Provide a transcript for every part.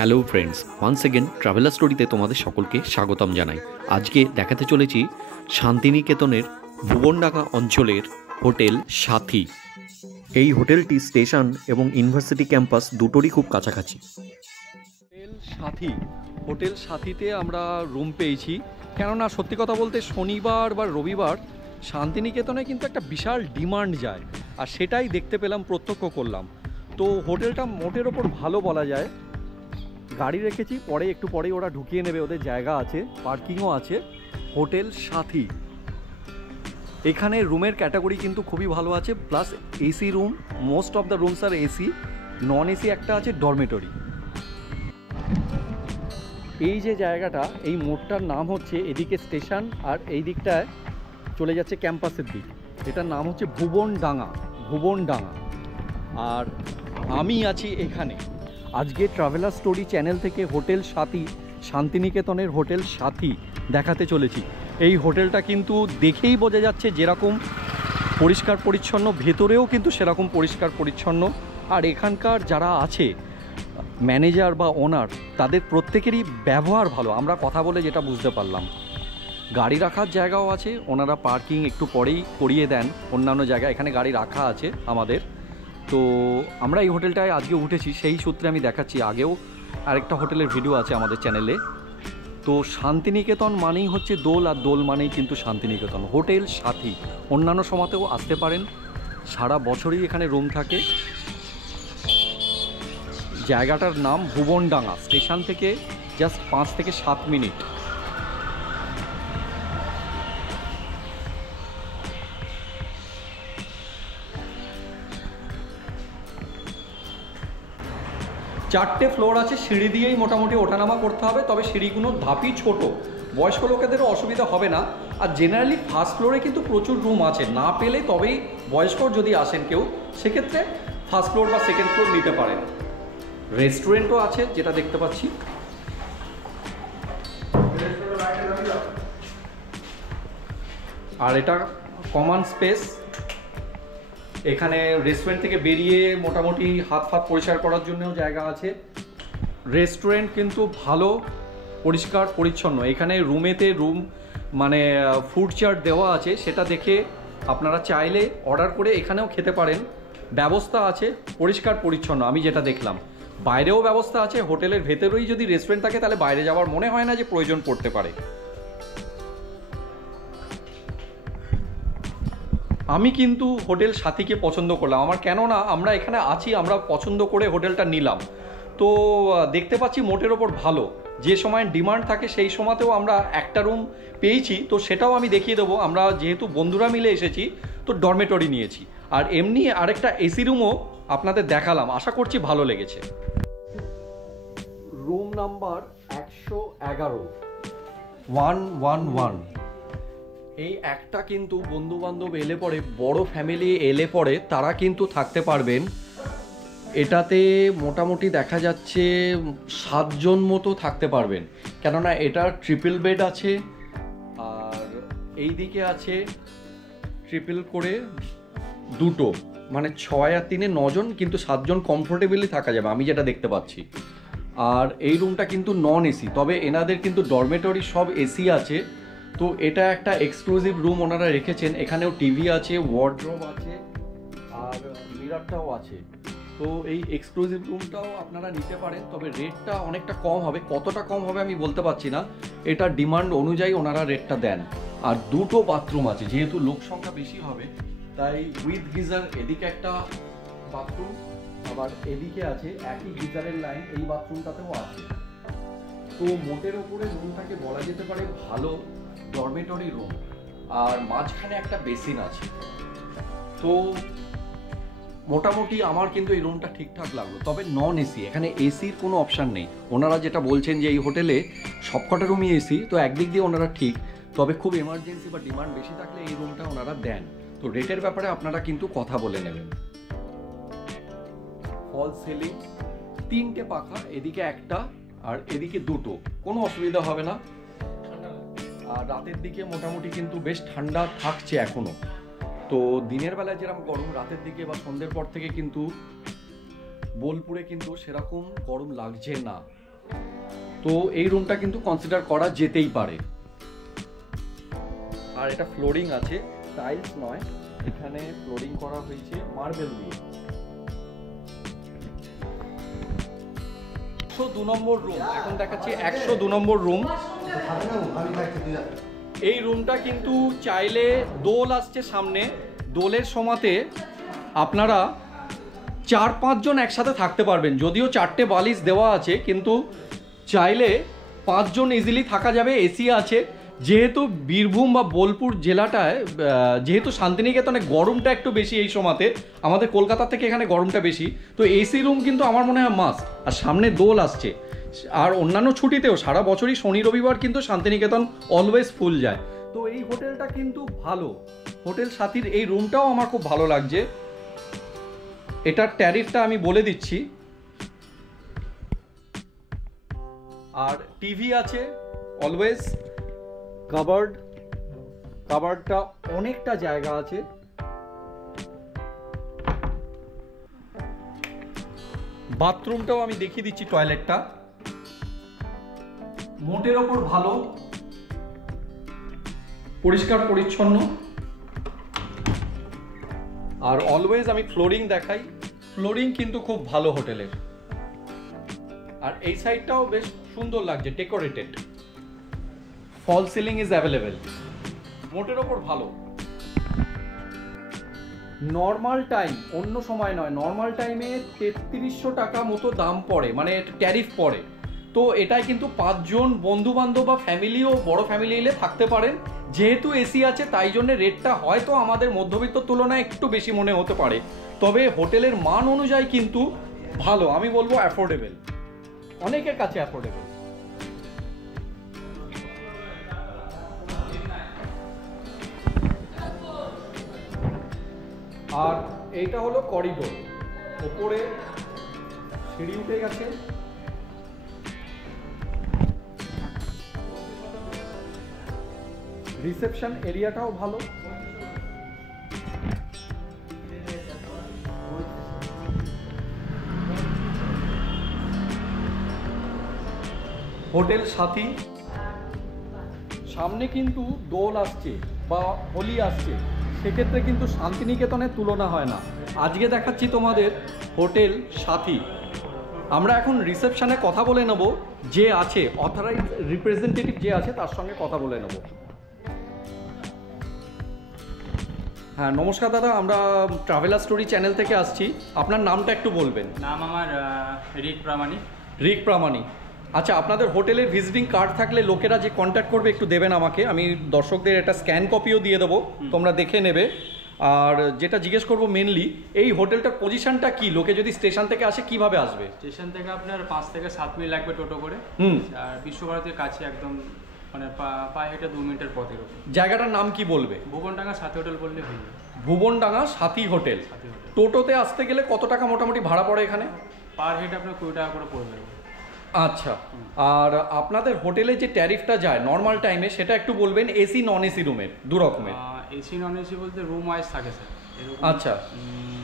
Hello friends, once again traveller স্টোরিতে তোমাদের সকলকে স্বাগতম জানাই। আজকে দেখাতে চলেছি শান্তিনিকেতনের ভুবনডাঙ্গা অঞ্চলের হোটেল সাথী। এই হোটেলটি স্টেশন এবং ইউনিভার্সিটি ক্যাম্পাস দুটোরই খুব কাছাকাছি। হোটেল সাথীতে আমরা রুম পেয়েছি, কেননা সত্যি কথা বলতে শনিবার বা রবিবার শান্তিনিকেতনে কিন্তু একটা বিশাল ডিমান্ড যায়, আর সেটাই দেখতে পেলাম, প্রত্যক্ষ করলাম। তো হোটেলটা মোটের ওপর ভালো বলা যায়। গাড়ি রেখেছি, একটু পরেই ওরা ঢুকিয়ে নেবে, ওদের জায়গা আছে, পার্কিংও আছে। হোটেল সাথী, এখানে রুমের ক্যাটাগরি কিন্তু খুবই ভালো আছে, plus AC room, most of the rooms আর এসি, নন এসি একটা আছে ডরমেটরি। এই যে জায়গাটা, এই মোড়টার নাম হচ্ছে, এদিকে স্টেশন আর এই দিকটায় চলে যাচ্ছে ক্যাম্পাসের দিক, এটার নাম হচ্ছে ভুবনডাঙ্গা। আর আমি আছি এখানে। আজকে ট্রাভেলার স্টোরি চ্যানেল থেকে হোটেল সাথী, শান্তিনিকেতনের হোটেল সাথী দেখাতে চলেছি। এই হোটেলটা কিন্তু দেখেই বোঝা যাচ্ছে যেরকম পরিষ্কার পরিচ্ছন্ন, ভেতরেও কিন্তু সেরকম পরিষ্কার পরিচ্ছন্ন। আর এখানকার যারা আছে ম্যানেজার বা ওনার, তাদের প্রত্যেকেরই ব্যবহার ভালো, আমরা কথা বলে যেটা বুঝতে পারলাম। গাড়ি রাখার জায়গাও আছে, ওনারা পার্কিং একটু পরেই করিয়ে দেন। অন্যান্য জায়গায় এখানে গাড়ি রাখা আছে আমাদের। তো আমরা এই হোটেলটায় আজকে উঠেছি, সেই সূত্রে আমি দেখাচ্ছি। আগেও আরেকটা হোটেলের ভিডিও আছে আমাদের চ্যানেলে। তো শান্তিনিকেতন মানেই হচ্ছে দোল, আর দোল মানেই কিন্তু শান্তিনিকেতন। হোটেল সাথী অন্যান্য সময়তেও আসতে পারেন, সারা বছরই এখানে রুম থাকে। জায়গাটার নাম ভুবনডাঙ্গা, স্টেশন থেকে জাস্ট 5 থেকে 7 মিনিট। চারটে ফ্লোর আছে, সিঁড়ি দিয়েই মোটামুটি ওঠানামা করতে হবে, তবে সিঁড়িগুলোর ধাপই ছোট, বয়স্ক লোকেদেরও অসুবিধা হবে না। আর জেনারেলি ফার্স্ট ফ্লোরে কিন্তু প্রচুর রুম আছে, না পেলে তবেই বয়স্ক যদি আসেন কেউ, সেক্ষেত্রে ফার্স্ট ফ্লোর বা সেকেন্ড ফ্লোর নিতে পারেন। রেস্টুরেন্টও আছে যেটা দেখতে পাচ্ছি। আর এটা কমন স্পেস, এখানে রেস্টুরেন্ট থেকে বেরিয়ে মোটামুটি হাত পরিষ্কার করার জন্যও জায়গা আছে। রেস্টুরেন্ট কিন্তু ভালো, পরিষ্কার পরিচ্ছন্ন। এখানে রুম মানে ফুড চার্ট দেওয়া আছে, সেটা দেখে আপনারা চাইলে অর্ডার করে এখানেও খেতে পারেন। ব্যবস্থা আছে, পরিষ্কার পরিচ্ছন্ন আমি যেটা দেখলাম। বাইরেও ব্যবস্থা আছে, হোটেলের ভেতরেই যদি রেস্টুরেন্ট থাকে তাহলে বাইরে যাওয়ার মনে হয় না যে প্রয়োজন পড়তে পারে। আমি কিন্তু হোটেল সাথীকে পছন্দ করলাম, আমার কেননা আমরা এখানে আছি, আমরা পছন্দ করে হোটেলটা নিলাম। তো দেখতে পাচ্ছি মোটের ওপর ভালো, যে সময় ডিমান্ড থাকে সেই সময়তেও আমরা একটা রুম পেয়েছি। তো সেটাও আমি দেখিয়ে দেবো। আমরা যেহেতু বন্ধুরা মিলে এসেছি, তো ডরমেটরি নিয়েছি, আর এমনি আরেকটা এসি রুমও আপনাদের দেখালাম, আশা করছি ভালো লেগেছে। Room number 111, 111। এই একটা কিন্তু বন্ধু বান্ধব এলে পরে, বড় ফ্যামিলি এলে পরে তারা কিন্তু থাকতে পারবেন। এটাতে মোটামুটি দেখা যাচ্ছে 7 জন মতো থাকতে পারবেন, কেননা এটা ট্রিপল বেড আছে। আর এই দিকে আছে ট্রিপল করে দুটো, মানে 6 আর 3 9 জন, কিন্তু 7 জন কমফোর্টেবলি থাকা যাবে আমি যেটা দেখতে পাচ্ছি। আর এই রুমটা কিন্তু নন এসি, তবে এনাদের কিন্তু ডরমেটরি সব এসি আছে। তো এটা একটা এক্সক্লুসিভ রুম ওনারা রেখেছেন, এখানেও টিভি আছে, ওয়ার্ডরোব আছে, আর মিররটাও আছে। তো এই এক্সক্লুসিভ রুমটাও আপনারা নিতে পারেন, তবে রেটটা অনেকটা কম হবে। কতটা কম হবে আমি বলতে পারছি না, এটা ডিমান্ড অনুযায়ী ওনারা রেটটা দেন। আর দুটো বাথরুম আছে, যেহেতু লোক সংখ্যা বেশি হবে তাই উইথ গিজার। এদিকে একটা বাথরুম, আবার এদিকে আছে একই গিজারের লাইন, এই বাথরুমটাতেও আছে। তো মোটের ওপরে রুমটাকে বলা যেতে পারে ভালো ডরমেটরি রুম, আর মাঝখানে একটা বেসিন আছে। তো মোটামুটি আমার কিন্তু এই রুমটা ঠিকঠাক লাগলো, তবে নন এসি, এখানে এসির কোনো অপশান নেই। ওনারা যেটা বলছেন যে এই হোটেলে সবকটা রুমই এসি, তো একদিক দিয়ে ওনারা ঠিক, তবে খুব এমার্জেন্সি বা ডিমান্ড বেশি থাকলে এই রুমটা ওনারা দেন। তো রেটের ব্যাপারে আপনারা কিন্তু কথা বলে নেবেন। ফল সিলিং, 3টে পাখা, এদিকে একটা আর এদিকে দুটো, কোনো অসুবিধা হবে না। আর রাতের দিকে মোটামুটি কিন্তু বেশ ঠান্ডা থাকছে এখনো। তো দিনের বেলায় যেরকম গরম, রাতের দিকে বা সন্ধ্যের পর থেকে কিন্তু বোলপুরে কিন্তু সেরকম গরম লাগছে না। তো এই রুমটা কিন্তু কনসিডার করা যেতেই পারে। আর এটা ফ্লোরিং আছে, টাইলস নয়, এখানে ফ্লোরিং করা হয়েছে মার্বেল দিয়ে। 102 নম্বর রুম, এখন দেখাচ্ছি 102 নম্বর রুম। এই রুমটা কিন্তু চাইলে দোল আসছে সামনে, দোলের সময়তে আপনারা 4-5 জন একসাথে থাকতে পারবেন। যদিও 4টে বালিশ দেওয়া আছে, কিন্তু চাইলে 5 জন ইজিলি থাকা যাবে। এসি আছে। যেহেতু বীরভূম বা বোলপুর জেলাটায় যেহেতু শান্তিনিকেতনে গরমটা একটু বেশি এই সময়তে, আমাদের কলকাতা থেকে এখানে গরমটা বেশি, তো এসি রুম কিন্তু আমার মনে হয় মাস্ট। আর সামনে দোল আসছে, আর অন্যান্য ছুটিতেও সারা বছরই শনি রবিবার কিন্তু শান্তিনিকেতন অলওয়েজ ফুল যায়। তো এই হোটেলটা কিন্তু ভালো, হোটেল সাথীর এই রুমটাও আমার খুব ভালো লাগছে। এটার ট্যারিফটা আমি বলে দিচ্ছি। আর টিভি আছে অলওয়েজ, কাবার্ডটা অনেকটা জায়গা আছে। বাথরুমটাও আমি দেখিয়ে দিচ্ছি, টয়লেটটা মোটের ওপর ভালো, পরিষ্কার পরিচ্ছন্ন। আর অলওয়েজ আমি ফ্লোরিং দেখাই, ফ্লোরিং কিন্তু খুব ভালো হোটেলের। আর এই সাইডটাও বেশ সুন্দর লাগছে, decorated, fall ceiling is available, মোটের ওপর ভালো। নর্মাল টাইম, অন্য সময় নয়, নর্মাল টাইমে 3300 টাকা মতো দাম পড়ে, মানে ট্যারিফ পড়ে। তো এটাই কিন্তু 5 জন বন্ধু বান্ধব বা ফ্যামিলিও, বড় ফ্যামিলি এলে থাকতে পারেন। যেহেতু এসি আছে তাই জন্য রেটটা হয়তো আমাদের মধ্যবিত্তর তুলনায় একটু বেশি মনে হতে পারে, তবে হোটেলের মান অনুযায়ী কিন্তু ভালো, আমি বলবো অ্যাফোর্ডেবল, অনেকের কাছে অ্যাফোর্ডেবল। আর এইটা হলো করিডোর, ওপরে সিঁড়ি উঠে গেছে। রিসেপশন এরিয়াটাও ভালো। হোটেল সাথী, সামনে কিন্তু দোল আসছে বা হোলি আসছে, সেক্ষেত্রে কিন্তু শান্তিনিকেতনের তুলনা হয় না। আজকে দেখাচ্ছি তোমাদের হোটেল সাথী। আমরা এখন রিসেপশনে কথা বলে নেব, যে আছে অথরাইজ রিপ্রেজেন্টেটিভ যে আছে তার সঙ্গে কথা বলে নেব। হ্যাঁ নমস্কার দাদা, আমরা ট্রাভেলার স্টোরি চ্যানেল থেকে আসছি। আপনার নামটা একটু বলবেন। নাম আমার রিক প্রামাণিক। রিক প্রামাণিক, আচ্ছা আপনাদের হোটেলের ভিজিটিং কার্ড থাকলে লোকেরা যে কন্ট্যাক্ট করবে একটু দেবেন আমাকে, আমি দর্শকদের একটা স্ক্যান কপিও দিয়ে দেবো, তোমরা দেখে নেবে। আর যেটা জিজ্ঞেস করবো মেনলি, এই হোটেলটার পজিশনটা কি, লোকে যদি স্টেশন থেকে আসে কিভাবে আসবে? স্টেশন থেকে আপনার 5 থেকে 7 মিনিট লাগবে টোটো করে। আর বিশ্বভারতীর কাছে একদম, মানে পায়ে হেঁটে 2 মিনিটের পথের উপর। জায়গাটার নাম কি বলবে? ভুবনডাঙ্গা সাথী হোটেল বললে হয়ে যাবে। ভুবনডাঙ্গা সাথী হোটেল। টোটোতে আসতে গেলে কত টাকা মোটামুটি ভাড়া পড়ে এখানে? পার হেড আপনার 20 টাকা করে পড়বে। আচ্ছা, আর আপনাদের হোটেলে যে ট্যারিফটা যায় নর্মাল টাইমে সেটা একটু বলবেন, এসি নন এসি রুমের দু রকমের। এসি নন এসি বলতে রুম ওয়াইজ থাকে স্যার। আচ্ছা,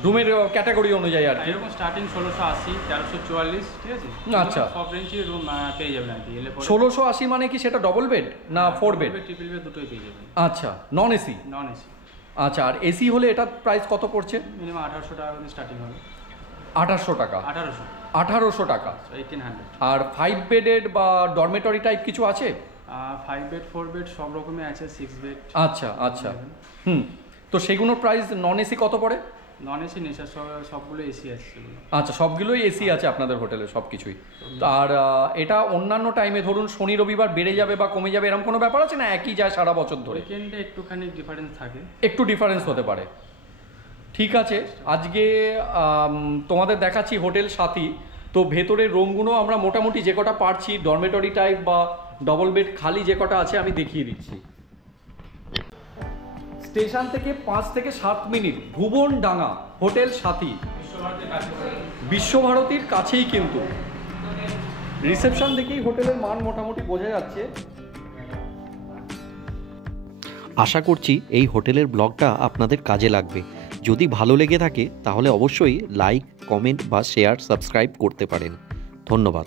রুমের ক্যাটাগরি অনুযায়ী আর কি। এরকম স্টার্টিং 1680, 1344, ঠিক আছে? আচ্ছা, সব রেঞ্জের রুম পেয়ে যাবেন আর কি। 1680 মানে কি সেটা ডবল বেড না 4 বেড? ট্রিপল বেড দুটোই পেয়ে যাবেন। আচ্ছা, নন এসি? Non AC. আচ্ছা, আর এসি হলে এটার প্রাইস কত পড়ছে? মিনিমাম 1800 টাকা থেকে স্টার্টিং হবে। 1800 টাকা? 1800 টাকা। 1800। আর 5 বেডেড বা ডরমেটরি টাইপ কিছু আছে? 5 বেড 4 বেড সব রকমই আছে, 6 বেড। আচ্ছা আচ্ছা, তো সেগুলোর প্রাইস নন এসি কত পড়ে? নন এসি নেই স্যার, সবগুলো এসি আছে। আচ্ছা, সবগুলোই এসি আছে আপনাদের হোটেলে সব কিছুই। আর এটা অন্যান্য টাইমে ধরুন শনি রবিবার বেড়ে যাবে বা কমে যাবে এরকম কোনো ব্যাপার আছে না, একই যায় সারা বছর ধরে? উইকেন্ডে একটুখানি ডিফারেন্স থাকে, একটু ডিফারেন্স হতে পারে। ঠিক আছে, আজকে তোমাদের দেখাচ্ছি হোটেল সাথী। তো ভেতরের রুমগুলো আমরা মোটামুটি যে কটা পারছি, ডরমেটরি টাইপ বা ডবল বেড খালি যে কটা আছে আমি দেখিয়ে দিচ্ছি। স্টেশন থেকে 5 থেকে 7 মিনিট, ভুবনডাঙ্গা হোটেল সাথী, বিশ্বভারতীর কাছেই কিন্তু। রিসেপশন দেখেই হোটেলের মান মোটামুটি বোঝা যাচ্ছে। আশা করছি এই হোটেলের ব্লগটা আপনাদের কাজে লাগবে। যদি ভালো লেগে থাকে তাহলে অবশ্যই লাইক, কমেন্ট বা শেয়ার, সাবস্ক্রাইব করতে পারেন। ধন্যবাদ।